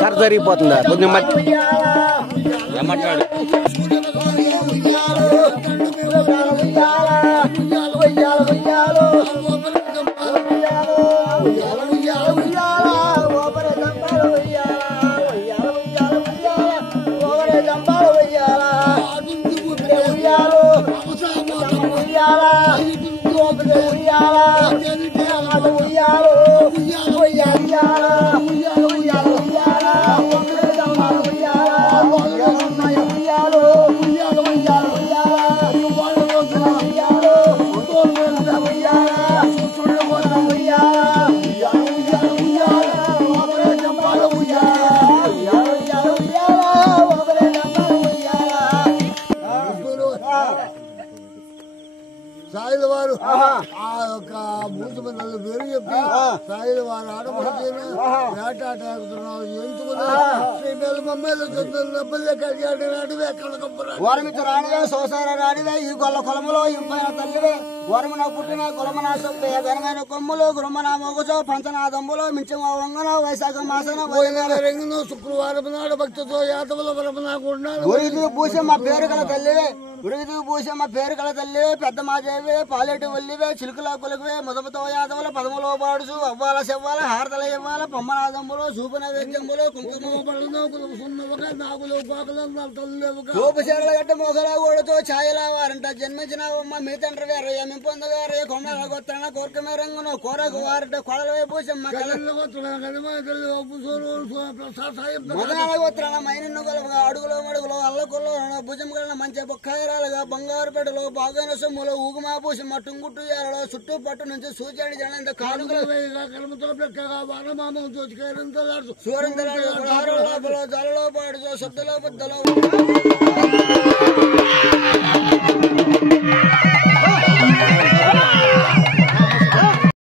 కర జరిగిపోతుందా కొంచెం ఏమంటున్నాడు సాయిల వారు ఆ యొక్క మూడు మంది పేరు చెప్పి సాయిల వారు ఆడపడితేనే వేటాడుతున్నారు ఎంచుకుని శ్రీమేలు మమ్మేలు వరమిచ్చు రానివే సోసార రానివే ఈ గొల్ల కొలములో ఇంపైన తల్లివే వరమున పుట్టిన కొలమనా సొప్పే ఘనమైన కొమ్ములు గురుమన మొగుచో పంచనాదంబులో మించమ వంగన వైశాఖ మాసన రంగును శుక్రవారం నాడు భక్తితో యాదవుల వరమనాకుండా గురిది పూసమ్మ పేరు గల తల్లివే గురిది పూసమ్మ పేరు గల తల్లివే పెద్ద మాదేవే పాలేటి వల్లివే చిలుకల కొలుకువే ముదముతో యాదవుల పదములో పాడుచు అవ్వాల చెవ్వాల హారతల ఇవ్వాల పొమ్మనాదంబులో చూపు నైవేద్యంబులో కుంకుమ నాగులు చూపుచీరల గట్ట మోసలా కూడతో ఛాయలా వారంట జన్మించినావమ్మ మీ తండ్రి గారు ఏమి పొందగారు కొమ్మల గొత్తన కోరికమే రంగును కోరకు వారంట కొడలవే పూసమ్మ మొదల గొత్తన మైనిన్ను గొలవగా అడుగులో మడుగులో అల్లకుల్లో భుజం కలిగిన మంచి బొక్కాయరాలుగా బంగారు పెడలో బాగాన సొమ్ములో ఊగుమా పూసమ్మ టుంగుట్టు ఏరలో చుట్టూ పట్టు నుంచి సూచాడి జనంత కానుకలు సూరంతరాలు జలలో పాడుతో శబ్దలో బుద్ధలో